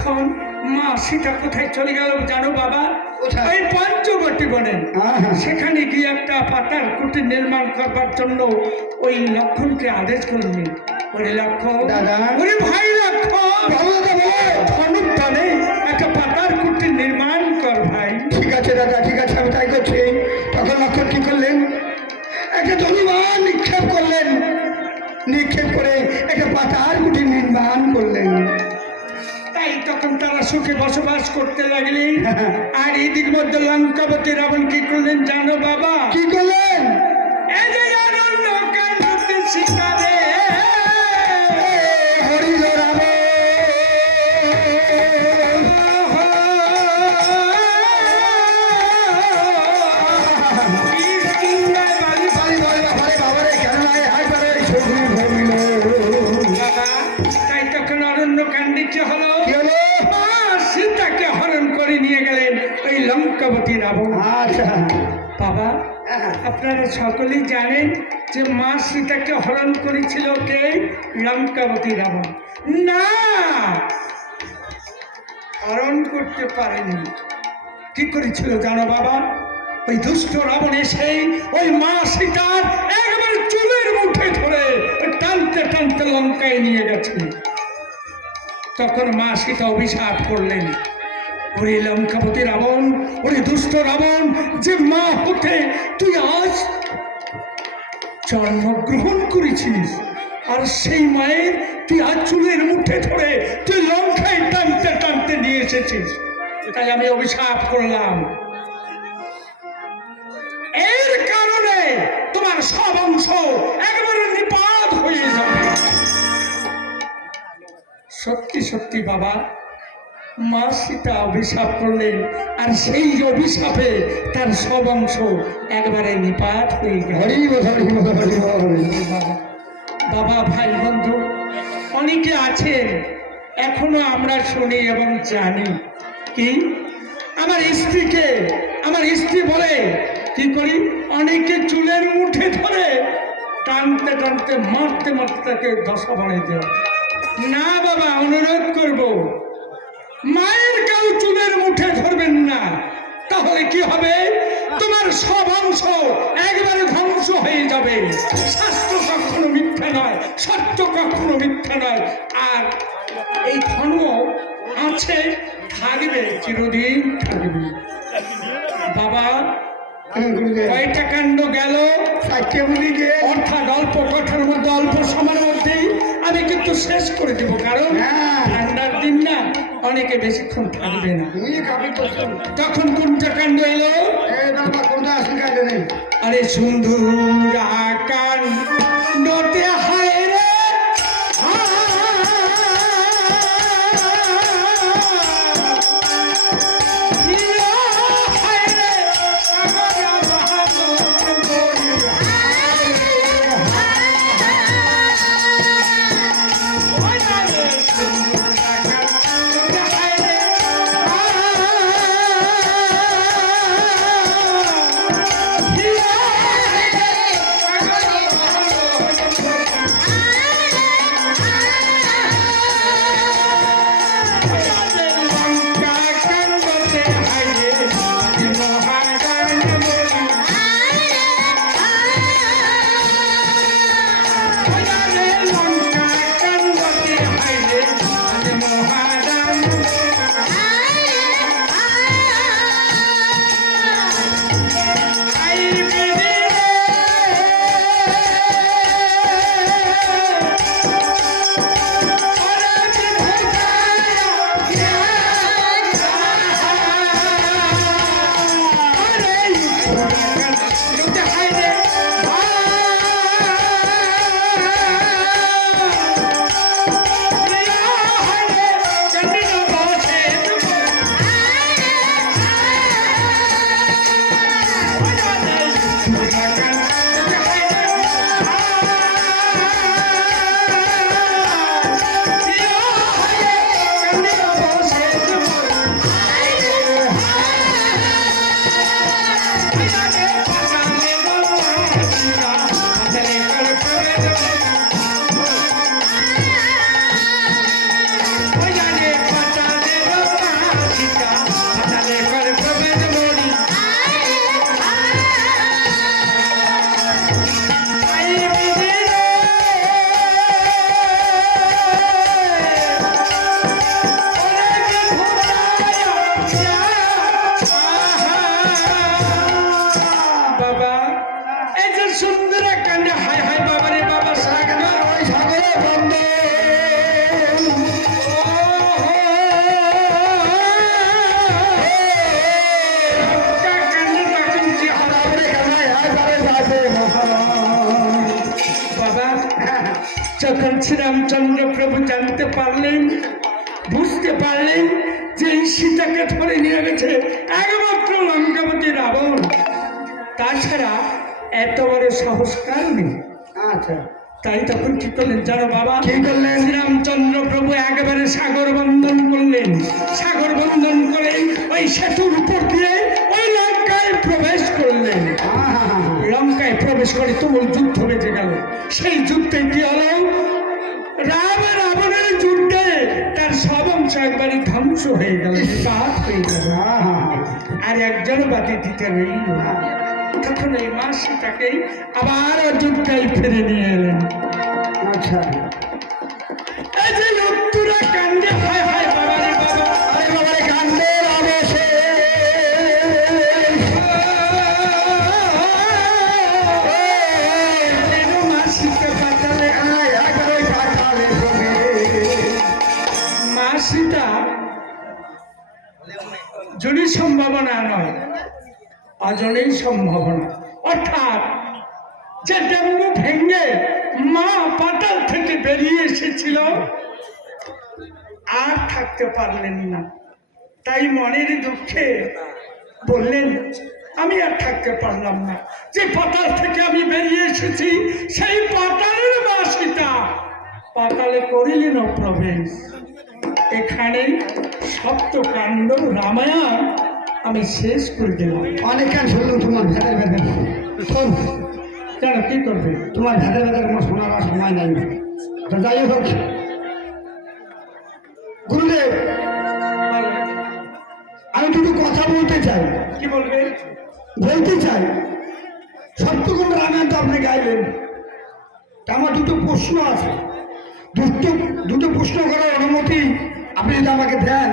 তখন মা সীতা কোথায় চলে গেল জানো বাবা? ওই পঞ্চবটী বনে। সেখানে গিয়ে একটা পাতার কুটির নির্মাণ করবার জন্য ওই লক্ষণকে আদেশ করলেন ওরে লক্ষণ দাদা। ওরে ভাই লক্ষণ তলে একটা পাতার কুটির নির্মাণ কর ভাই। ঠিক আছে দাদা ঠিক আছে আমি তাই করছি। তখন লক্ষণ কি করলেন? একটা ধনুমান নিক্ষেপ করলেন। নিক্ষেপ সুখে বসবাস করতে লাগলেন আর এদিক মধ্যে লঙ্কাবতী রাবণ কি করলেন জানো বাবা? কি করলেন? এই যে অরণ্য কাণ্ডতে শিকারে হরি লঙ্কাবতী আচ্ছা। বাবা হ্যাঁ। আপনারা সকলেই জানেন যে মা সীতাকে হরণ করেছিল কে? লঙ্কাবতী রাবণ না! হরণ করতে পারেনি। কি করেছিল জানো বাবা? ওই দুষ্ট রাবণ এসে ওই মা সীতার একবার চুলের মুঠে ধরে টানতে টানতে লঙ্কায় নিয়ে গেছে তখন মা সীতা অভিশাপ করলেন। ওরে লঙ্কাপতি রাবণ, ওরে দুষ্ট রাবণ, যে মা হতে তুই আজ জন্মগ্রহণ করেছিস আর সেই মায়ের তুই আজ চুলের মুঠে ধরে তুই লঙ্কায় টানতে টানতে নিয়ে এসেছিস। তাই আমি অভিশাপ করলাম। এর কারণে তোমার সব অংশ একেবারে নিপাত হয়ে যাবে। সত্যি সত্যি বাবা মা সীতা অভিশাপ করলেন আর সেই অভিশাপে তার সব অংশ একবারে নিপাত হয়ে গেল। বাবা ভাই বন্ধু অনেকে আছেন এখনও আমরা শুনি এবং জানি। কি? আমার স্ত্রীকে আমার স্ত্রী বলে কি করি? অনেকে চুলের মুঠে ধরে টানতে টানতে মারতে মারতে তাকে দশা বানিয়ে দেয়। না বাবা অনুরোধ করব মায়ের কেউ চুলের মুঠে ধরবেন না। তাহলে কি হবে? তোমার সব অংশ একবারে ধ্বংস হয়ে যাবে। স্বাস্থ্য কখনো মিথ্যা নয় সত্য কখনো মিথ্যা নয়। আর এই ধর্ম আছে থাকবে চিরদিন থাকবে। বাবা কয়টা কাণ্ড গেল? অর্থাৎ অল্প কথার মধ্যে অল্প সময়ের মধ্যেই আমি কিন্তু শেষ করে দেবো কারণ হ্যাঁ। ঠান্ডার দিন না অনেকে বেশিক্ষণ থাকবে না। শুন তখন কোনটা কাণ্ড এলো? কোনটা আসল কাজে নেই? আরে সুন্দর আকান যখন শ্রীরামচন্দ্র প্রভু জানতে পারলেন বুঝতে পারলেন যে এই সীতাকে ধরে নিয়ে গেছে একমাত্র লঙ্কাপতি রাবণ। তাছাড়া এত বড় সাহস কার নেই? আচ্ছা। তাই তখন কি করলেন? জানো বাবা কি করলেন? শ্রীরামচন্দ্র প্রভু একেবারে সাগর বন্ধন করলেন। সাগর বন্ধন করে ওই সেতুর উপর দিয়ে ওই লঙ্কায় প্রবেশ করলেন। লঙ্কায় প্রবেশ করে তুমুল যুদ্ধ বেঁচে গেল। সেই যুদ্ধে কি হলো? হয়ে গেল বাদ হয়ে গেল আর একজন বাতি দিতে রইল। তখন এই মা সীতাকে আবার অযোধ্যায় ফিরে নিয়ে এলেন। আচ্ছা। যদি সম্ভাবনা নয়। অজনেই সম্ভাবনা। অর্থাৎ যে ডেঙ্গু ভেঙে মা পাতাল থেকে বেরিয়ে এসেছিল, আর থাকতে পারলেন না। তাই মনের দুঃখে বললেন, আমি আর থাকতে পারলাম না। যে পাতাল থেকে আমি বেরিয়ে এসেছি, সেই পাতালের মা সীতা। পাতালে করিলেন প্রবেশ। এখানেই সপ্তকাণ্ড রামায়ণ আমি শেষ করে দিলাম অনেকক্ষণ শুনলাম তোমার ভেদের শোন কেন কি করবে? তোমার ভেদের ভেদের কোনো শোনার সময় নাই। তো যাই হোক গুরুদেব আমি দুটো কথা বলতে চাই। কি বলবে? বলতে চাই সত্যগুণ রামায়ণ তো আপনি গাইলেন। তা আমার দুটো প্রশ্ন আছে। দুটো দুটো প্রশ্ন করার অনুমতি আপনি যদি আমাকে দেন